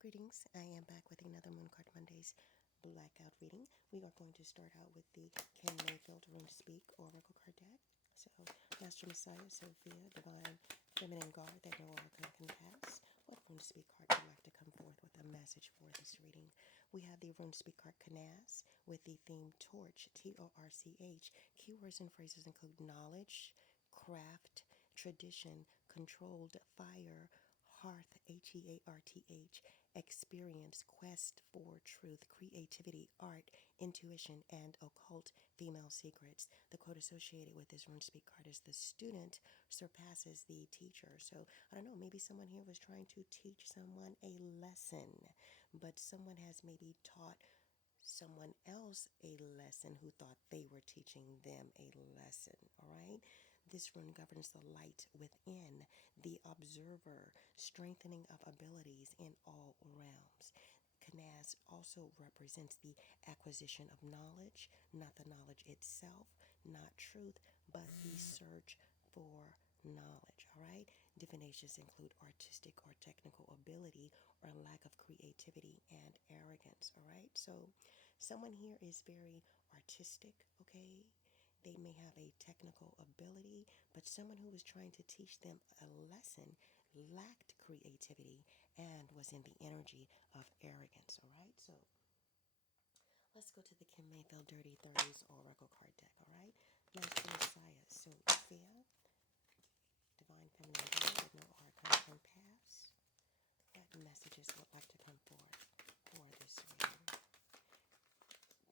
Greetings, I am back with another Moon Card Mondays blackout reading. We are going to start out with the Kim Mayfield Room to Speak Oracle card deck. So, Master Messiah, Sophia, Divine, Feminine Guard that no oracle can pass. What Room to Speak card would like to come forth with a message for this reading? We have the Room to Speak card Canaz with the theme Torch, Torch. Keywords and phrases include knowledge, craft, tradition, controlled, fire, hearth, Hearth, experience, quest for truth, creativity, art, intuition, and occult female secrets. The quote associated with this rune speak card is the student surpasses the teacher. So I don't know, maybe someone here was trying to teach someone a lesson, but someone has maybe taught someone else a lesson who thought they were teaching them a lesson. All right. This rune governs the light within, the observer, strengthening of abilities in all realms. Canaz also represents the acquisition of knowledge, not the knowledge itself, not truth, but the search for knowledge. All right. Divinations include artistic or technical ability or lack of creativity and arrogance. All right. So someone here is very artistic, okay? They may have a technical ability, but someone who was trying to teach them a lesson lacked creativity and was in the energy of arrogance, all right? So let's go to the Kim Mayfield Dirty 30s Oracle card deck, all right? Master Messiah, Sophia, Divine Feminine Guide with no arcana can pass. What messages would like to come forth for this reading?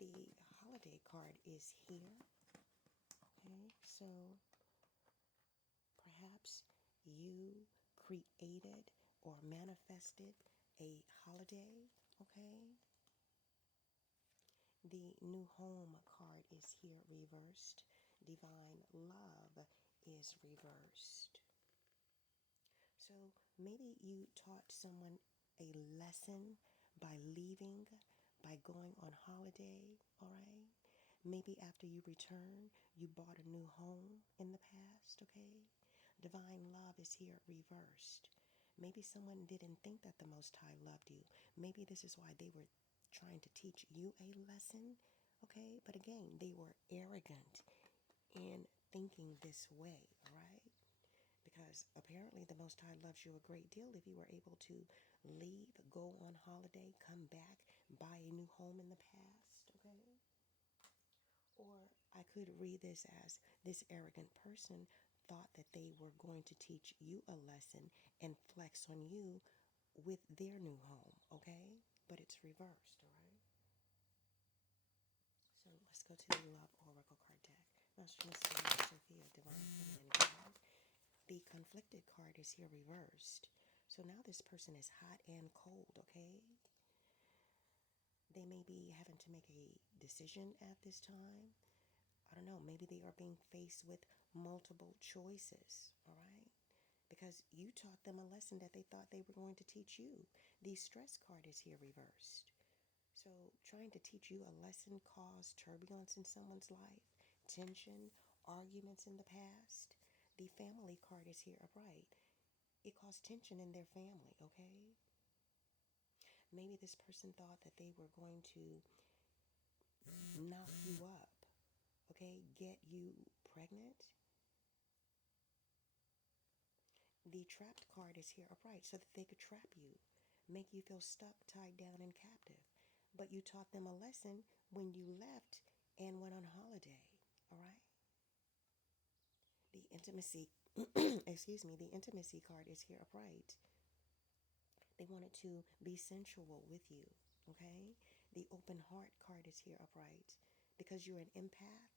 The holiday card is here. Okay, so perhaps you created or manifested a holiday. Okay, the new home card is here reversed. Divine love is reversed. So maybe you taught someone a lesson by leaving, by going on holiday, all right? Maybe after you return, you bought a new home in the past, okay? Divine love is here reversed. Maybe someone didn't think that the Most High loved you. Maybe this is why they were trying to teach you a lesson, okay? But again, they were arrogant in thinking this way, all right? Because apparently the Most High loves you a great deal if you were able to leave, go on holiday, come back, buy a new home in the past, okay? Or I could read this as this arrogant person thought that they were going to teach you a lesson and flex on you with their new home, okay? But it's reversed, all right? So let's go to the Love Oracle card deck. Master Messiah, Sophia, Divine Feminine Guide. The conflicted card is here reversed. So now this person is hot and cold, okay? They may be having to make a decision at this time. I don't know, maybe they are being faced with multiple choices, all right? Because you taught them a lesson that they thought they were going to teach you. The stress card is here reversed. So trying to teach you a lesson caused turbulence in someone's life, tension, arguments in the past. The family card is here upright. It caused tension in their family, okay? Maybe this person thought that they were going to knock you up, okay? Get you pregnant. The trapped card is here upright so that they could trap you, make you feel stuck, tied down, and captive. But you taught them a lesson when you left and went on holiday, all right? The intimacy, the intimacy card is here upright. They wanted to be sensual with you, okay? The open heart card is here upright. Because you're an empath,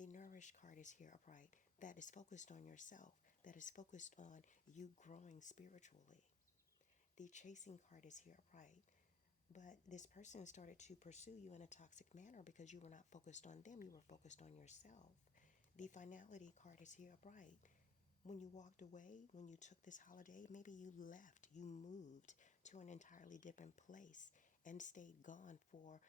the nourish card is here upright. That is focused on yourself, that is focused on you growing spiritually. The chasing card is here upright. But this person started to pursue you in a toxic manner because you were not focused on them, you were focused on yourself. The finality card is here upright. When you walked away, when you took this holiday, maybe you left, you moved to an entirely different place and stayed gone for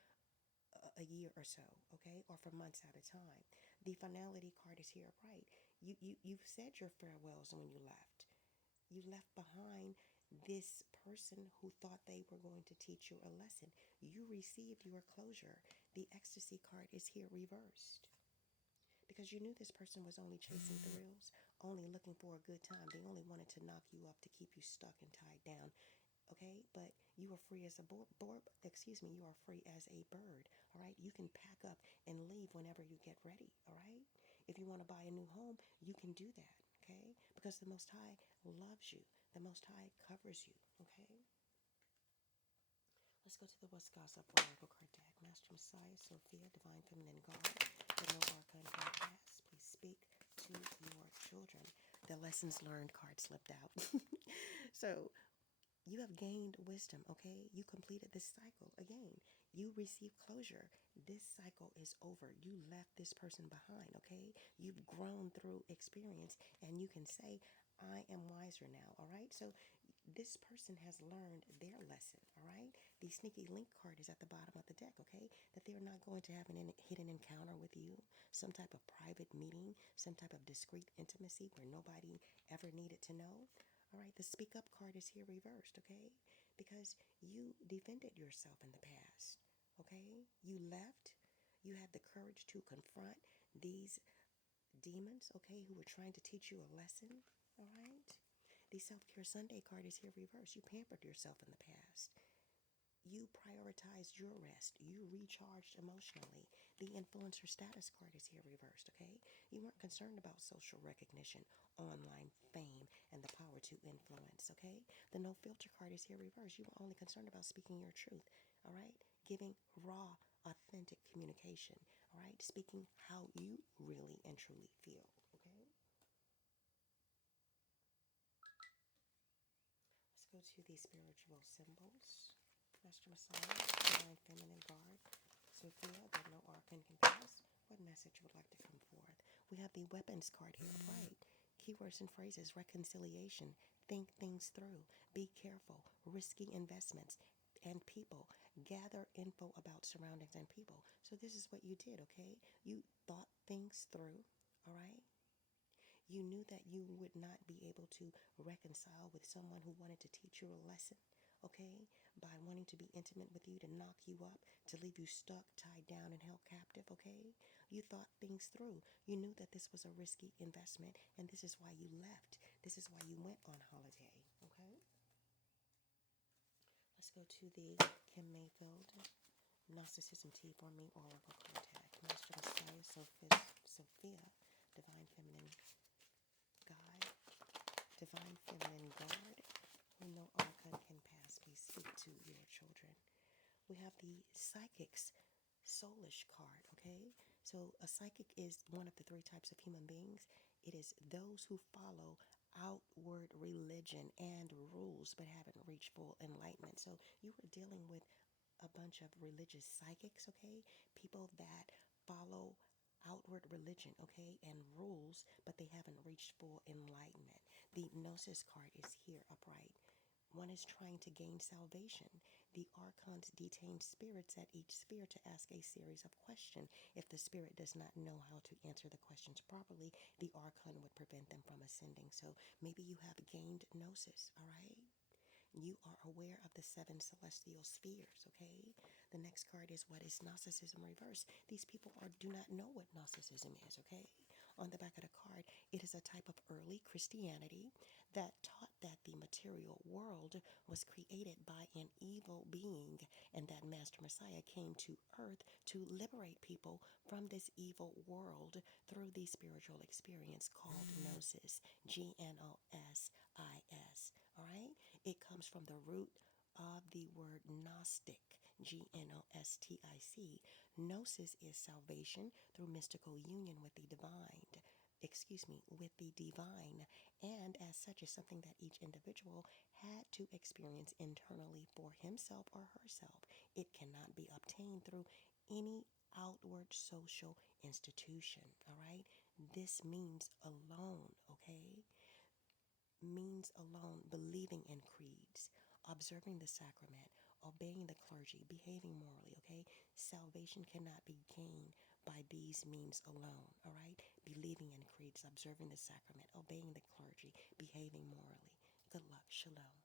a year or so, okay, or for months at a time. The finality card is here, right? You've said your farewells when you left. You left behind this person who thought they were going to teach you a lesson. You received your closure. The ecstasy card is here reversed. Because you knew this person was only chasing thrills, only looking for a good time. They only wanted to knock you up to keep you stuck and tied down. Okay, but you are free as a you are free as a bird. All right, you can pack up and leave whenever you get ready. All right, if you want to buy a new home, you can do that. Okay, because the Most High loves you. The Most High covers you. Okay. Let's go to the What's Gossip Oracle card deck. Master Messiah, Sophia, Divine Feminine God, the No Archon Podcast. Please speak to your children. The Lessons Learned card slipped out. So, you have gained wisdom, okay? You completed this cycle again. You received closure. This cycle is over. You left this person behind, okay? You've grown through experience, and you can say, I am wiser now, all right? So this person has learned their lesson, all right? The sneaky link card is at the bottom of the deck, okay? That they're not going to have an hidden encounter with you, some type of private meeting, some type of discreet intimacy where nobody ever needed to know. All right, the speak up card is here reversed, okay? Because you defended yourself in the past, okay? You left. You had the courage to confront these demons, okay, who were trying to teach you a lesson, all right? The Self Care Sunday card is here reversed. You pampered yourself in the past. You prioritized your rest. You recharged emotionally. The influencer status card is here reversed, okay? You weren't concerned about social recognition, online fame, and the power to influence, okay? The no filter card is here reversed. You were only concerned about speaking your truth, all right? Giving raw, authentic communication, all right? Speaking how you really and truly feel, okay? Let's go to the spiritual symbols. Master Messiah, Divine Feminine Guard, Sophia, that no archon can pass. What message would like to come forth? We have the weapons card here, right? Keywords and phrases, reconciliation, think things through, be careful, risky investments, and people. Gather info about surroundings and people. So this is what you did, okay? You thought things through, all right? You knew that you would not be able to reconcile with someone who wanted to teach you a lesson, okay? By wanting to be intimate with you, to knock you up, to leave you stuck, tied down, and held captive, okay? You thought things through. You knew that this was a risky investment, and this is why you left. This is why you went on holiday, okay? Let's go to the Kim Mayfield Narcissism Tea for Me Oracle Contact. Master Messiah, Sophia, Divine Feminine Guide, Divine Feminine Guard, who no archon can pass. Please speak to your children. We have the Psychic's Soulish card, okay? So a psychic is one of the three types of human beings. It is those who follow outward religion and rules but haven't reached full enlightenment. So you were dealing with a bunch of religious psychics, okay? People that follow outward religion, okay, and rules, but they haven't reached full enlightenment. The Gnosis card is here upright. One is trying to gain salvation. The archons detain spirits at each sphere to ask a series of questions. If the spirit does not know how to answer the questions properly, the archon would prevent them from ascending. So maybe you have gained gnosis, all right? You are aware of the seven celestial spheres, okay? The next card is what is Gnosticism reverse. These people do not know what Gnosticism is, okay? On the back of the card, it is a type of early Christianity that taught that the material world was created by an evil being and that Master Messiah came to earth to liberate people from this evil world through the spiritual experience called Gnosis, Gnosis. All right? It comes from the root of the word Gnostic, Gnostic. Gnosis is salvation through mystical union with the divine. With the divine, and as such is something that each individual had to experience internally for himself or herself. It cannot be obtained through any outward social institution, all right? This means alone, okay? Means alone believing in creeds, observing the sacrament, obeying the clergy, behaving morally, okay? Salvation cannot be gained by these means alone, all right? Believing in creeds, observing the sacrament, obeying the clergy, behaving morally. Good luck. Shalom.